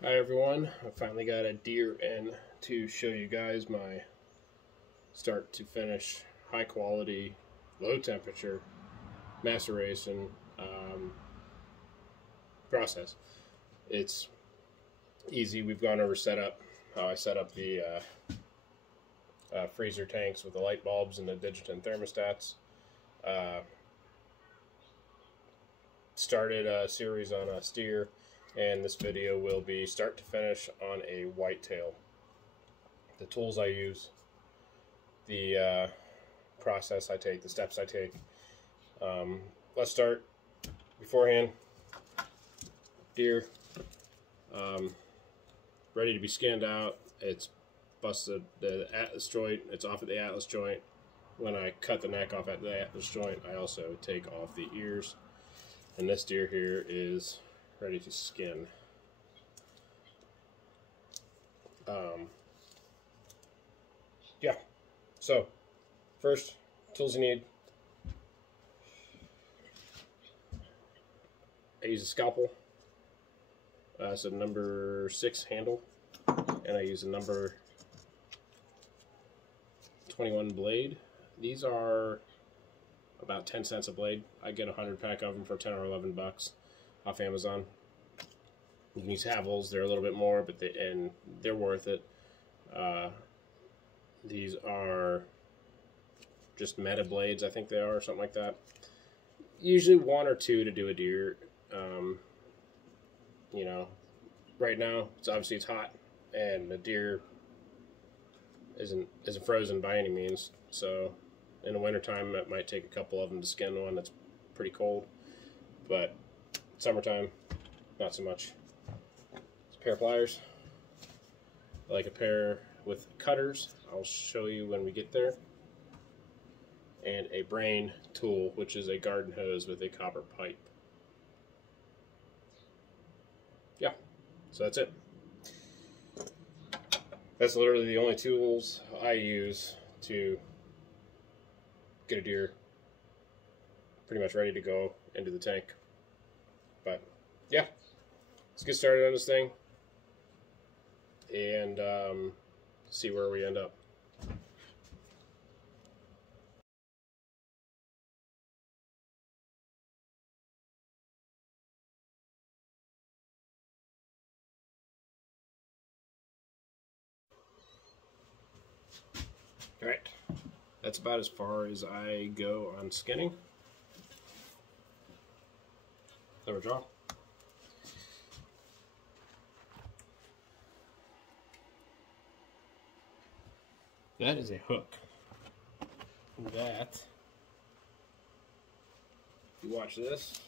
Hi everyone, I finally got a deer in to show you guys my start to finish high quality, low temperature maceration process. It's easy. We've gone over setup, how I set up the freezer tanks with the light bulbs and the Digitin thermostats. Started a series on a steer, and this video will be start to finish on a whitetail. The tools I use, the process I take, the steps I take. Let's start beforehand. Deer, ready to be skinned out. It's busted the atlas joint. It's off at the atlas joint. When I cut the neck off at the atlas joint, I also take off the ears. And this deer here is ready to skin. Yeah, so first, tools you need. I use a scalpel. It's a number 6 handle, and I use a number 21 blade. These are about 10 cents a blade. I get a 100-pack of them for 10 or 11 bucks off Amazon. You can use Havels. They're a little bit more, but they're worth it. These are just meta blades, I think they are, or something like that. Usually 1 or 2 to do a deer. You know, right now it's hot, and the deer isn't frozen by any means. So in the wintertime, it might take a couple of them to skin one that's pretty cold, but summertime, not so much. It's a pair of pliers. I like a pair with cutters. I'll show you when we get there. And a brain tool, which is a garden hose with a copper pipe. Yeah, so that's it. That's literally the only tools I use to get a deer pretty much ready to go into the tank. But yeah, let's get started on this thing and see where we end up. Alright, that's about as far as I go on skinning. Lever draw. That is a hook. That, if you watch this,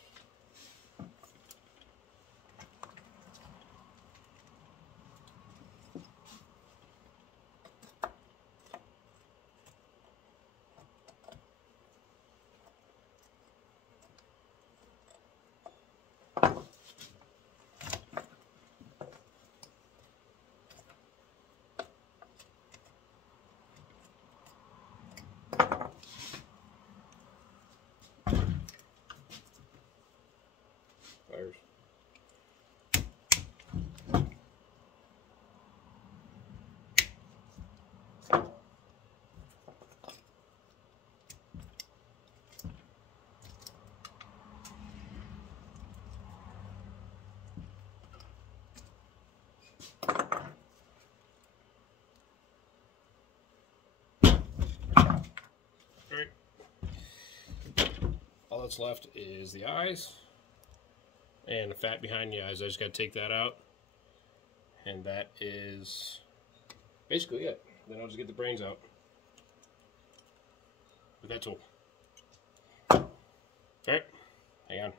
pliers. All that's left is the eyes and the fat behind the eyes. I just got to take that out, and that is basically it. Then I'll just get the brains out with that tool. Alright, hang on.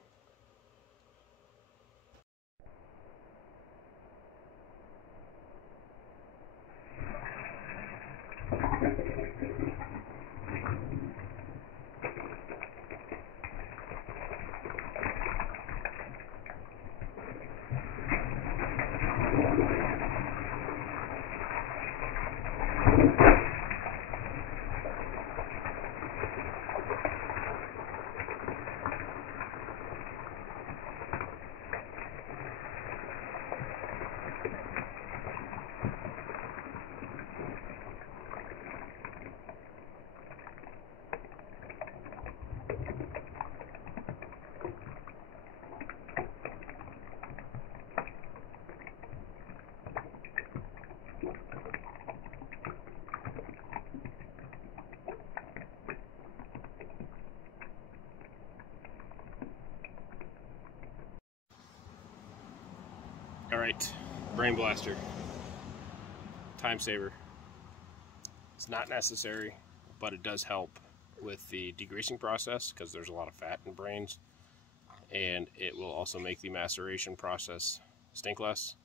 Alright, brain blaster. Time saver. It's not necessary, but it does help with the degreasing process because there's a lot of fat in brains, and it will also make the maceration process stink less,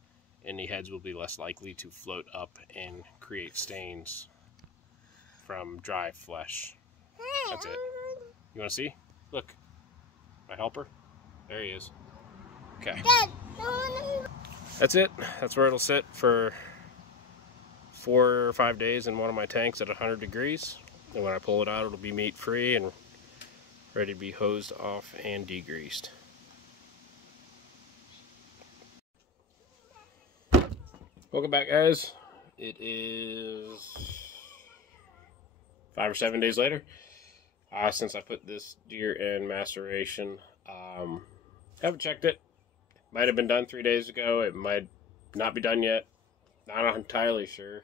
and the heads will be less likely to float up and create stains from dry flesh. That's it. You want to see? Look, my helper. There he is. Okay. That's it. That's where it'll sit for 4 or 5 days in one of my tanks at 100 degrees. And when I pull it out, it'll be meat free and ready to be hosed off and degreased. Welcome back, guys. It is 5 or 7 days later since I put this deer in maceration. Haven't checked it. Might have been done 3 days ago. It might not be done yet. Not entirely sure.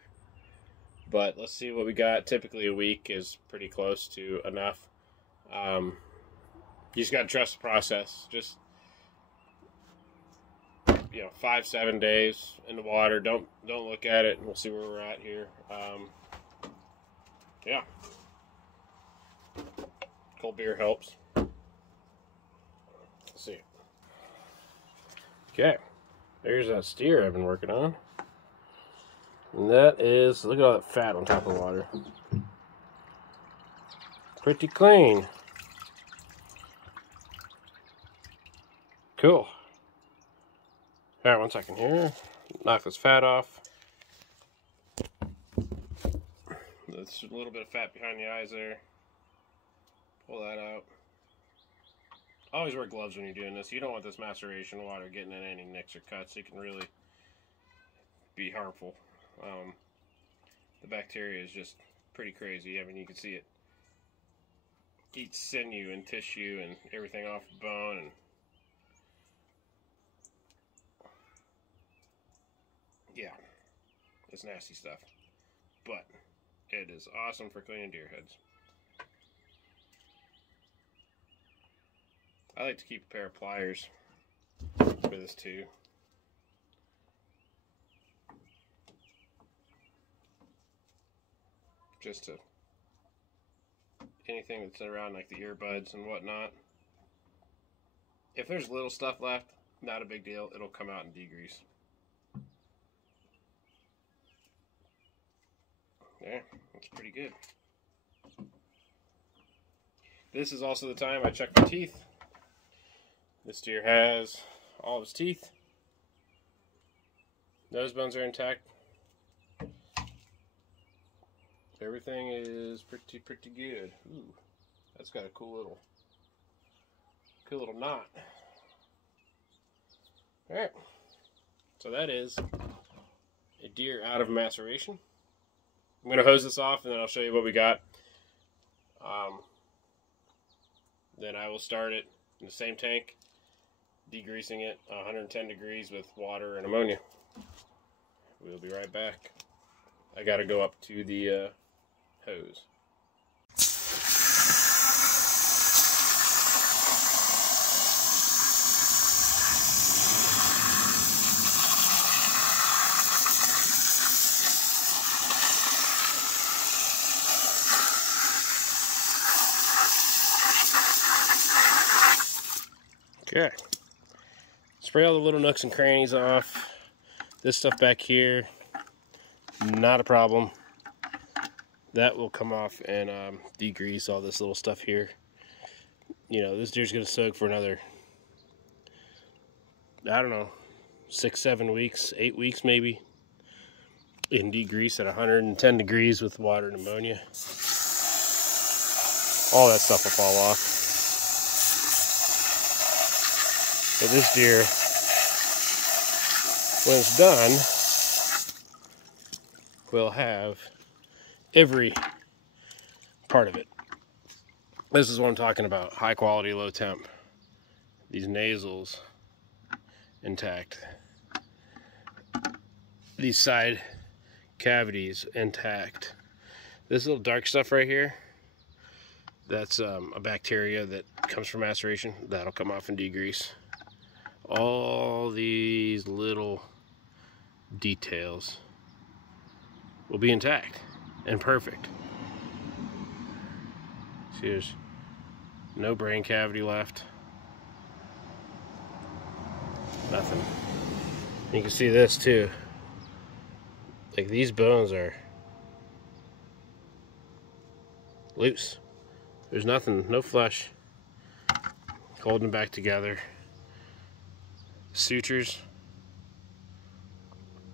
But let's see what we got. Typically a week is pretty close to enough. You just gotta trust the process. Just 5-7 days in the water. Don't look at it, and we'll see where we're at here. Yeah. Cold beer helps. Let's see. Okay. There's that steer I've been working on. And that is, look at all that fat on top of the water. Pretty clean. Cool. Alright, 1 second here. Knock this fat off. There's a little bit of fat behind the eyes there. Pull that out. Always wear gloves when you're doing this. You don't want this maceration water getting in any nicks or cuts. It can really be harmful. The bacteria is just pretty crazy. I mean, you can see it eats sinew and tissue and everything off the bone, and yeah, it's nasty stuff, but it is awesome for cleaning deer heads. I like to keep a pair of pliers for this too. Just to anything that's around, like the earbuds and whatnot. If there's little stuff left, not a big deal. It'll come out and degrease. Yeah, that's pretty good. This is also the time I check my teeth. This deer has all of his teeth. Nose bones are intact. Everything is pretty good. Ooh, that's got a cool little knot. All right, so that is a deer out of maceration. I'm gonna hose this off, and then I'll show you what we got. Then I will start it in the same tank, degreasing it 110 degrees with water and ammonia. We'll be right back. I gotta go up to the hose. Okay. Spray all the little nooks and crannies off. This stuff back here, not a problem. That will come off and degrease all this little stuff here. This deer's gonna soak for another, I don't know, 6-7 weeks, 8 weeks maybe, in degrease at 110 degrees with water and ammonia. All that stuff will fall off. But this deer, when it's done, will have every part of it. This is what I'm talking about. High quality, low temp. These nasals intact. These side cavities intact. This little dark stuff right here, that's a bacteria that comes from maceration. That'll come off and degrease. All these little details will be intact and perfect. See, there's no brain cavity left. Nothing. You can see this too. Like, these bones are loose. There's nothing, no flesh holding them back together. Sutures,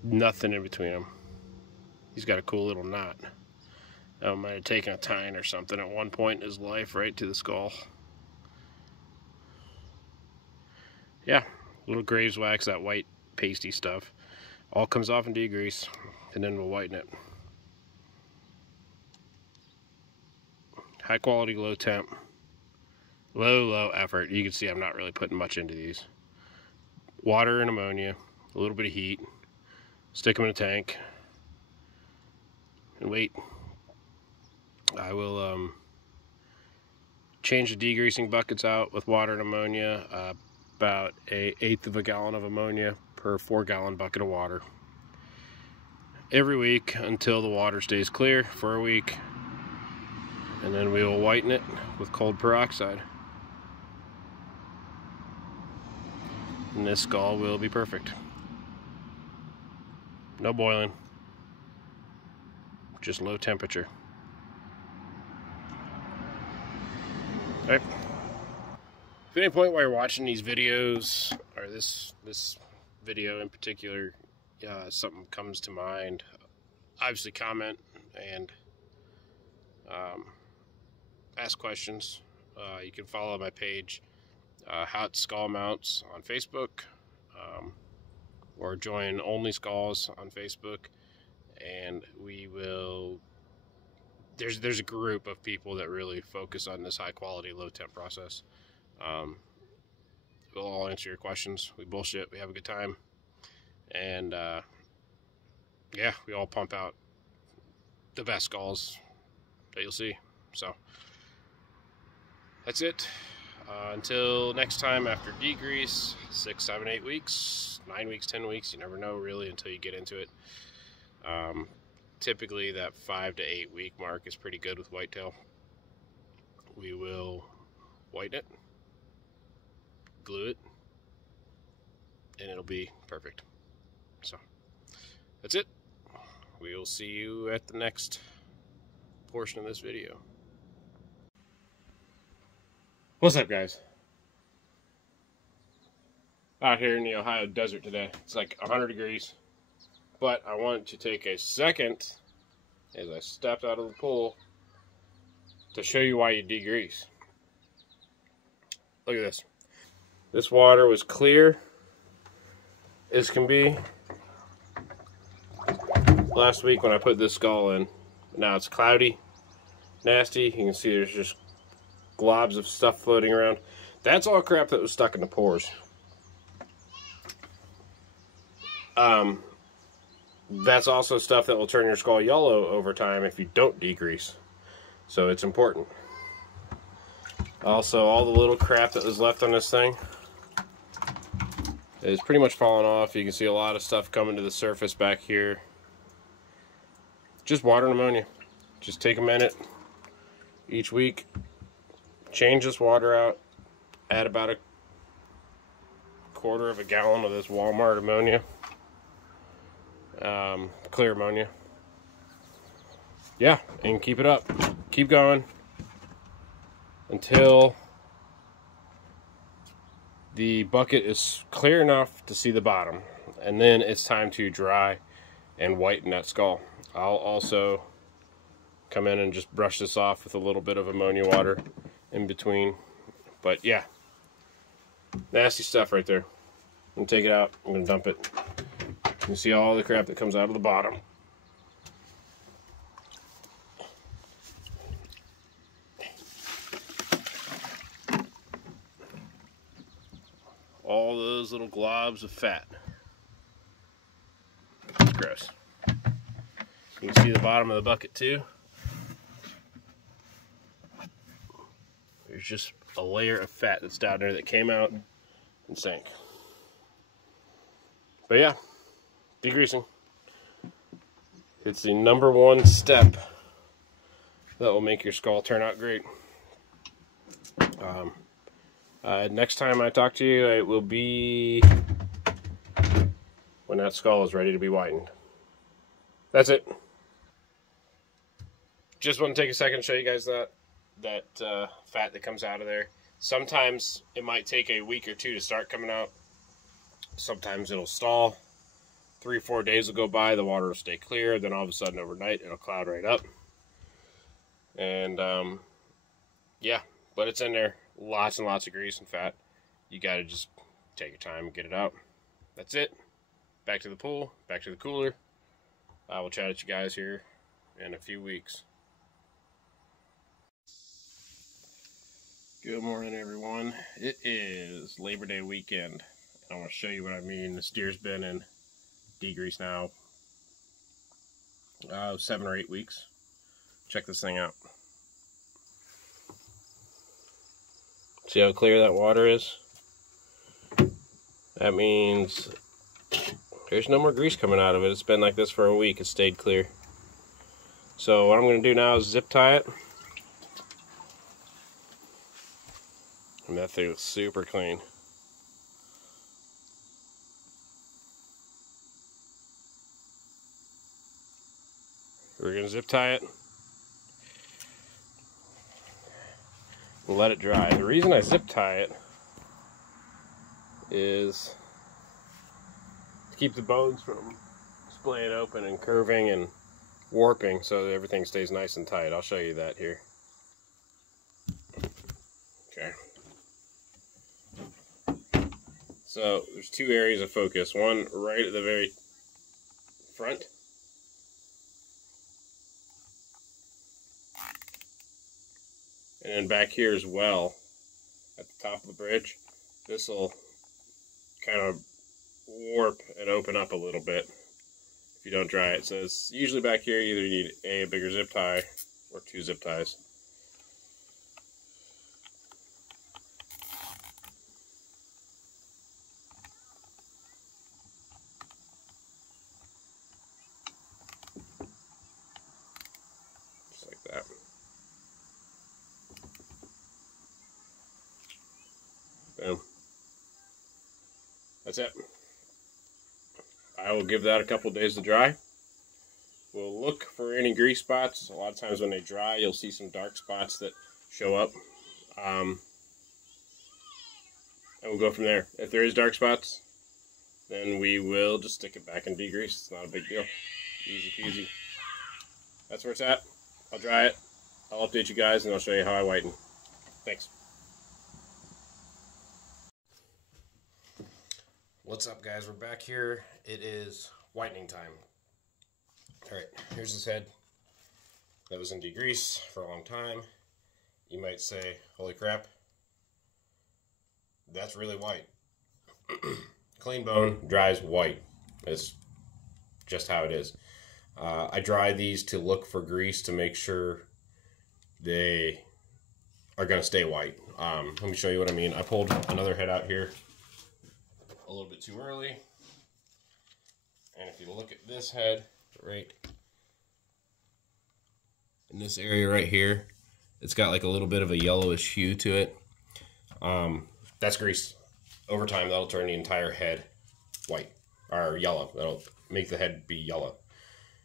nothing in between them. He's got a cool little knot. That might have taken a tine or something at one point in his life, right to the skull. Yeah, little graves wax, that white pasty stuff. All comes off in degrease, and then we'll whiten it. High quality, low temp, low effort. You can see I'm not really putting much into these. Water and ammonia, a little bit of heat, stick them in a tank, and wait. I will change the degreasing buckets out with water and ammonia, about 1/8 of a gallon of ammonia per 4-gallon bucket of water every week until the water stays clear for a week, and then we will whiten it with cold peroxide, and this skull will be perfect. No boiling, just low temperature. Okay. If at any point while you're watching these videos, or this video in particular, something comes to mind, obviously comment and ask questions. You can follow my page, Hot Skull Mounts, on Facebook, or join Only Skulls on Facebook, and we will. There's a group of people that really focus on this high quality, low temp process. We'll all answer your questions. We bullshit. We have a good time, and yeah, we all pump out the best skulls that you'll see. So that's it. Until next time, after degrease, 6, 7, 8 weeks, 9 weeks, 10 weeks. You never know really until you get into it. Typically that 5 to 8 week mark is pretty good with whitetail. We will whiten it, glue it, and it'll be perfect. So that's it. We will see you at the next portion of this video. What's up, guys? Out here in the Ohio desert today. It's like 100 degrees. But I wanted to take a second, as I stepped out of the pool, to show you why you degrease. Look at this. This water was clear as can be last week when I put this skull in. Now it's cloudy, nasty. You can see there's just globs of stuff floating around. That's all crap that was stuck in the pores. That's also stuff that will turn your skull yellow over time if you don't degrease. So it's important. Also, all the little crap that was left on this thing is pretty much falling off. You can see a lot of stuff coming to the surface back here. Just water and ammonia. Just take a minute each week. Change this water out. Add about 1/4 of a gallon of this Walmart ammonia. Clear ammonia. Yeah, and keep it up. Keep going until the bucket is clear enough to see the bottom, and then it's time to dry and whiten that skull. I'll also come in and just brush this off with a little bit of ammonia water in between. But yeah, nasty stuff right there. I'm gonna take it out. I'm gonna dump it. You can see all the crap that comes out of the bottom. All those little globs of fat. It's gross. You can see the bottom of the bucket too. There's just a layer of fat that's down there that came out and sank. But yeah, Degreasing. It's the #1 step that will make your skull turn out great. Next time I talk to you, it will be when that skull is ready to be whitened. That's it. Just want to take a second to show you guys that fat that comes out of there. Sometimes it might take a week or two to start coming out. Sometimes it'll stall. 3 or 4 days will go by, the water will stay clear, then all of a sudden overnight it'll cloud right up. And yeah, but it's in there. Lots and lots of grease and fat. You gotta just take your time and get it out. That's it. Back to the pool, back to the cooler. I will chat at you guys here in a few weeks. Good morning, everyone. It is Labor Day weekend. I want to show you what I mean. This deer's been in degrease now 7 or 8 weeks. Check this thing out. See how clear that water is? That means there's no more grease coming out of it. It's been like this for a week. It stayed clear. So what I'm going to do now is zip tie it. And that thing looks super clean. We're going to zip tie it. And let it dry. The reason I zip tie it is to keep the bones from splaying open and curving and warping so that everything stays nice and tight. I'll show you that here. Okay. So there's 2 areas of focus. One right at the very front. And then back here as well, at the top of the bridge. This will kind of warp and open up a little bit if you don't dry it. So it's usually back here you either need a bigger zip tie or 2 zip ties. Just like that. Boom. That's it. I will give that a couple days to dry. We'll look for any grease spots. A lot of times when they dry, you'll see some dark spots that show up. And we'll go from there. If there is dark spots, then we will just stick it back in degrease. It's not a big deal. Easy peasy. That's where it's at. I'll dry it. I'll update you guys and I'll show you how I whiten. Thanks. What's up, guys? We're back here. It is whitening time. Alright, here's his head that was in degrease for a long time. You might say, holy crap, that's really white. Clean bone dries white. It's just how it is. I dry these to look for grease to make sure they are going to stay white. Let me show you what I mean. I pulled another head out here a little bit too early. And if you look at this head right in this area right here, it's got like a little bit of a yellowish hue to it. That's grease. Over time, that'll turn the entire head white or yellow. That'll make the head be yellow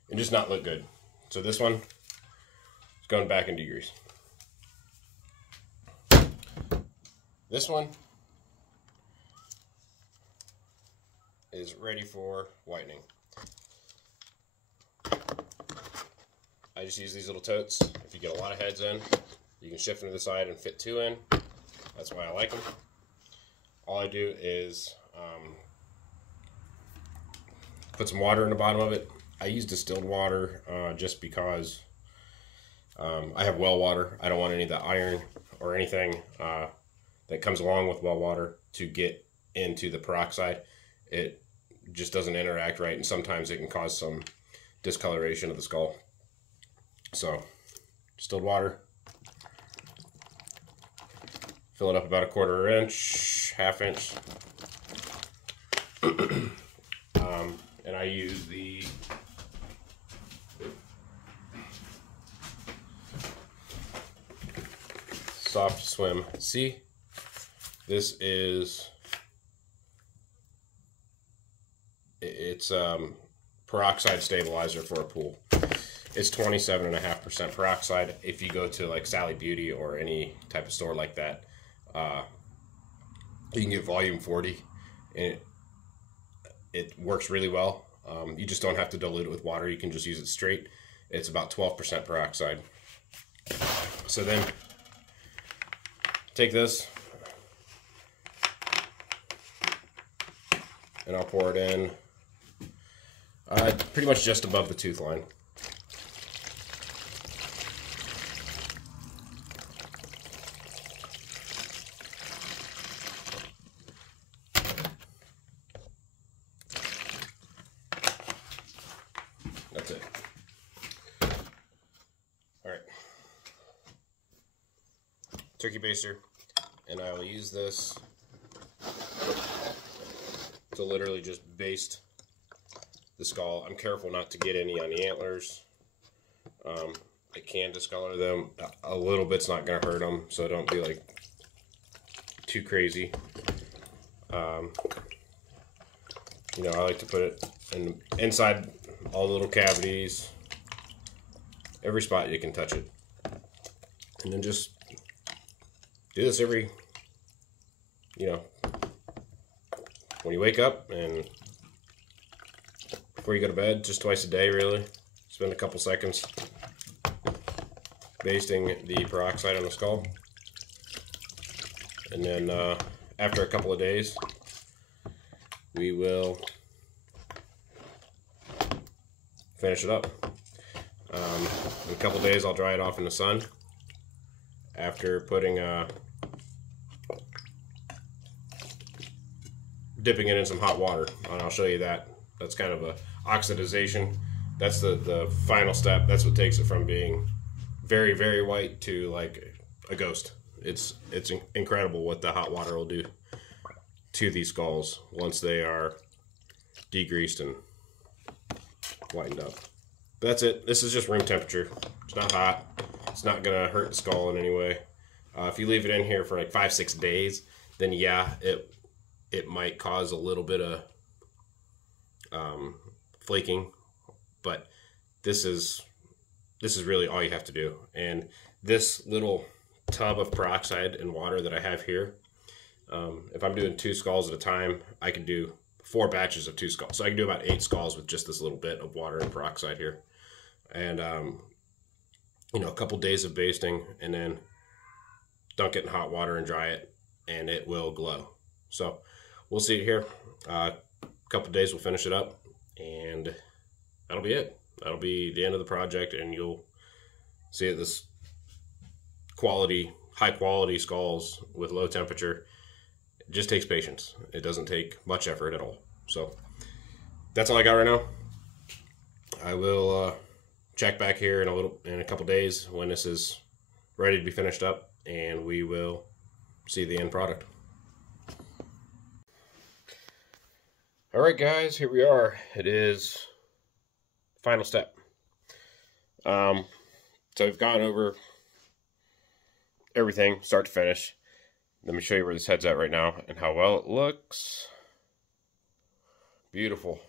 and just not look good. So this one is going back in degrease. This one is ready for whitening. I just use these little totes. If you get a lot of heads in, you can shift them to the side and fit 2 in. That's why I like them. All I do is put some water in the bottom of it. I use distilled water just because I have well water. I don't want any of the iron or anything that comes along with well water to get into the peroxide. It just doesn't interact right, and sometimes it can cause some discoloration of the skull. So, distilled water. Fill it up about 1/4 inch, 1/2 inch. And I I use the Soft Swim. See, this is, it's peroxide stabilizer for a pool. It's 27.5% peroxide. If you go to like Sally Beauty or any type of store like that, you can get volume 40, and it works really well. You just don't have to dilute it with water. You can just use it straight. It's about 12% peroxide. So then take this and I'll pour it in pretty much just above the tooth line. That's it. All right. Turkey baster, and I will use this to literally just baste the skull. I'm careful not to get any on the antlers. I can discolor them. A little bit's not going to hurt them, so don't be like too crazy. You know, I like to put it inside all the little cavities, every spot you can touch it, and then just do this every, you know, when you wake up and before you go to bed, just twice a day, really. Spend a couple seconds basting the peroxide on the skull, and then after a couple of days, we will finish it up. In a couple of days, I'll dry it off in the sun after putting dipping it in some hot water, and I'll show you that. That's kind of a oxidization. That's the final step. That's what takes it from being very, very white to like a ghost. It's incredible what the hot water will do to these skulls once they are degreased and whitened up. But that's it. This is just room temperature. It's not hot. It's not gonna hurt the skull in any way. If you leave it in here for like 5-6 days, then yeah, it might cause a little bit of flaking, but this is really all you have to do. And this little tub of peroxide and water that I have here, if I'm doing 2 skulls at a time, I can do 4 batches of 2 skulls. So I can do about 8 skulls with just this little bit of water and peroxide here. And you know, a couple days of basting, and then dunk it in hot water and dry it, and it will glow. So we'll see it here. A couple days we'll finish it up, and that'll be it. That'll be the end of the project, and you'll see it, this quality, high quality skulls with low temperature. It just takes patience. It doesn't take much effort at all. So that's all I got right now. I will check back here in a couple days when this is ready to be finished up, and we will see the end product. All right, guys, here we are. It is final step. So we've gone over everything start to finish. Let me show you where this head's at right now and how well it looks. Beautiful.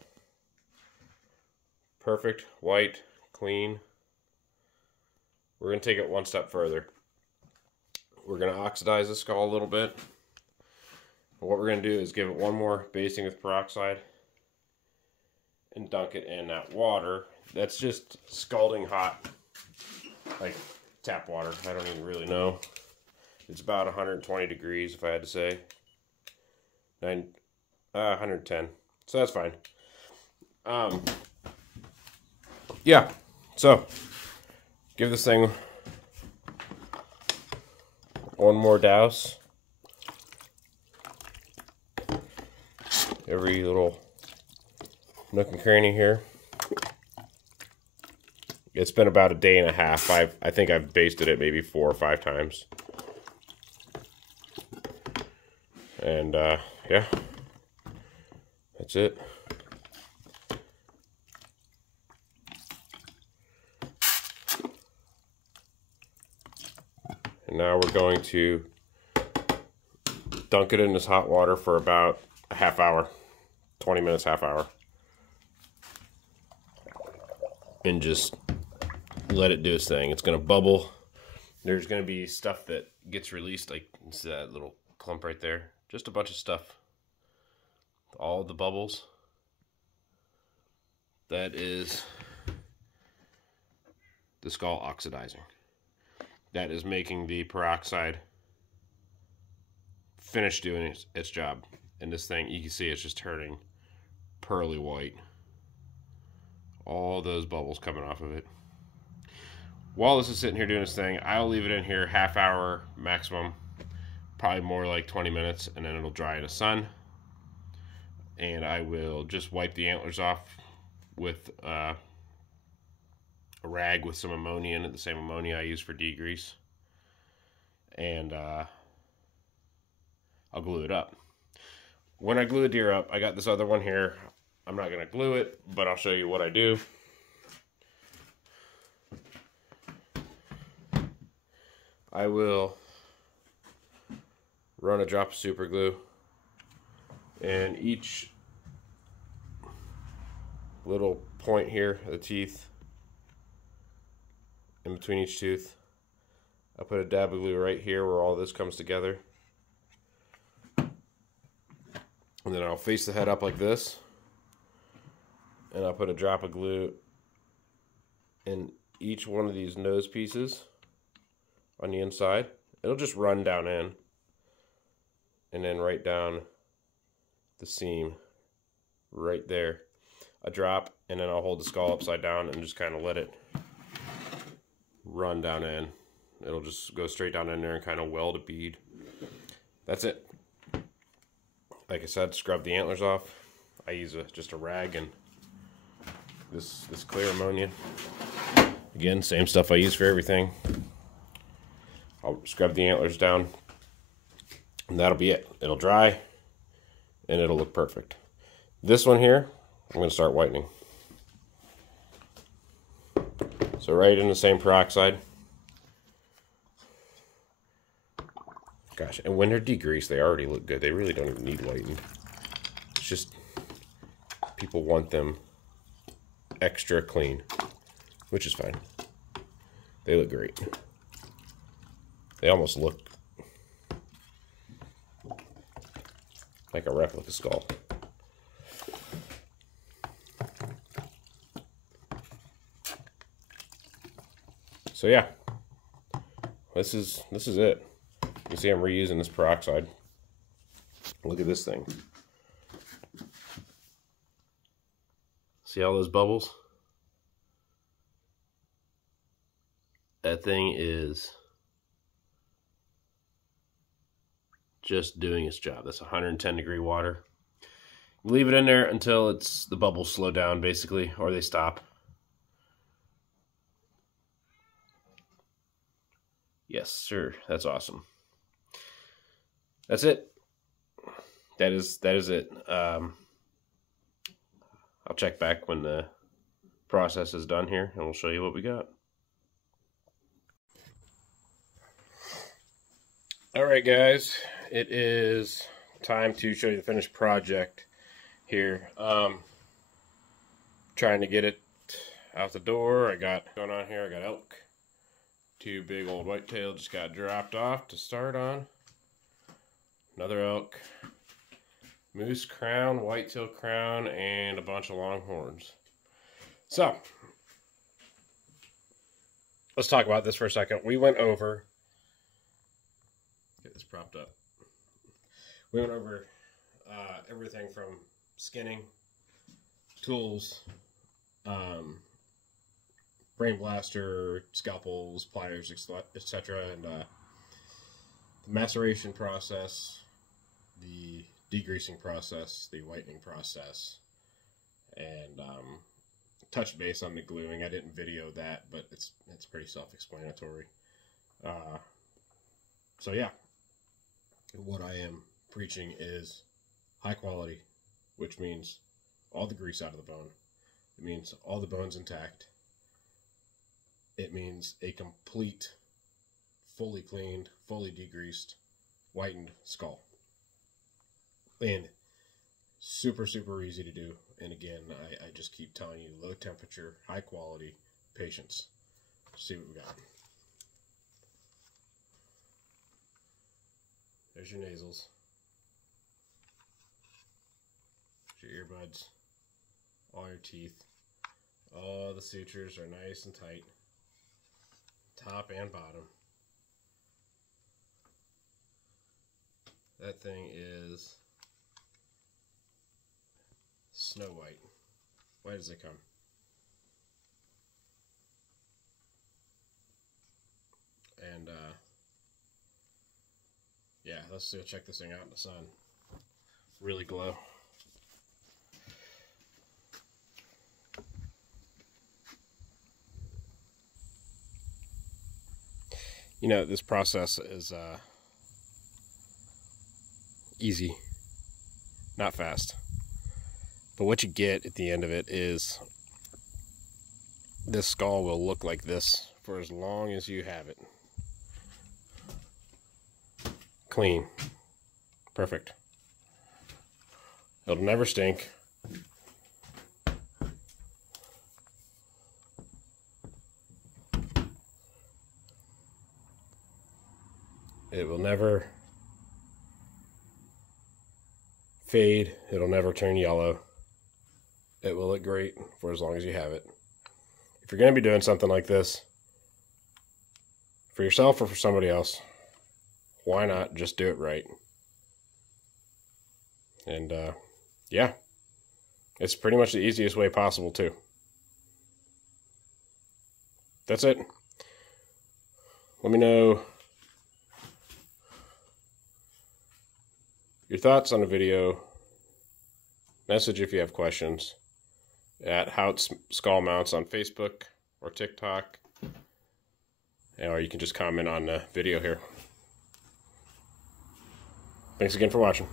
Perfect, white, clean. We're going to take it one step further. We're going to oxidize the skull a little bit. But what we're going to do is give it one more basting with peroxide and dunk it in that water. That's just scalding hot, like tap water. I don't even really know. It's about 120 degrees, if I had to say. 110. So that's fine. Yeah. So give this thing one more douse. Every little nook and cranny here. It's been about a day and a half. I think I've basted it maybe 4 or 5 times. And yeah, that's it. going to dunk it in this hot water for about a half hour, 20 minutes, half hour. And just let it do its thing. It's going to bubble. There's going to be stuff that gets released, like see that little clump right there. Just a bunch of stuff. All the bubbles. That is the skull oxidizing. That is making the peroxide finish doing its job. And this thing, you can see it's just turning pearly white. All those bubbles coming off of it. While this is sitting here doing its thing, I'll leave it in here half hour maximum, probably more like 20 minutes, and then it'll dry in the sun. And I will just wipe the antlers off with a rag with some ammonia in it, the same ammonia I use for degrease. And I'll glue it up. When I glue a deer up, I got this other one here. I'm not going to glue it, but I'll show you what I do. I will run a drop of super glue, and each little point here, the teeth, in between each tooth, I put a dab of glue right here where all this comes together. And then I'll face the head up like this, and I'll put a drop of glue in each one of these nose pieces on the inside. It'll just run down in, and then right down the seam right there. A drop, and then I'll hold the skull upside down and just kind of let it run down in. It'll just go straight down in there and kind of weld a bead. That's it. Like I said, scrub the antlers off. I use just a rag and this clear ammonia. Again, same stuff I use for everything. I'll scrub the antlers down, and that'll be it. It'll dry, and it'll look perfect. This one here, I'm going to start whitening. So right in the same peroxide. Gosh, and when they're degreased, they already look good. They really don't even need whitening. It's just people want them extra clean, which is fine. They look great. They almost look like a replica skull. So yeah, this is it. You can see I'm reusing this peroxide. Look at this thing. See all those bubbles? That thing is just doing its job. That's 110 degree water. Leave it in there until the bubbles slow down, basically, or they stop. Yes, sir. That's awesome. That's it. That is it. I'll check back when the process is done here, and we'll show you what we got. All right, guys. It is time to show you the finished project here. Trying to get it out the door. I got going on here. I got elk. 2 big old whitetail just got dropped off to start on. Another elk. Moose crown, whitetail crown, and a bunch of longhorns. So, let's talk about this for a second. We went over, get this propped up. We went over everything from skinning, tools, brain blaster, scalpels, pliers, etc., and the maceration process, the degreasing process, the whitening process, and touched base on the gluing. I didn't video that, but it's pretty self-explanatory. So yeah, what I am preaching is high quality, which means all the grease out of the bone. It means all the bones intact. It means a complete fully cleaned, fully degreased, whitened skull. And super, super easy to do. And again, I just keep telling you, low temperature, high quality, patience. Let's see what we got. There's your nasals. There's your earbuds. All your teeth. All the sutures are nice and tight. Top and bottom. That thing is Snow White. White as they come. And yeah, let's go check this thing out in the sun. Really glow. You know, this process is easy, not fast. But what you get at the end of it is this skull will look like this for as long as you have it. Clean. Perfect. It'll never stink. It will never fade. It'll never turn yellow. It will look great for as long as you have it. If you're going to be doing something like this for yourself or for somebody else, why not just do it right? And yeah, it's pretty much the easiest way possible too. That's it. Let me know your thoughts on the video. Message if you have questions at Hout's Skull Mounts on Facebook or TikTok, or you can just comment on the video here. Thanks again for watching.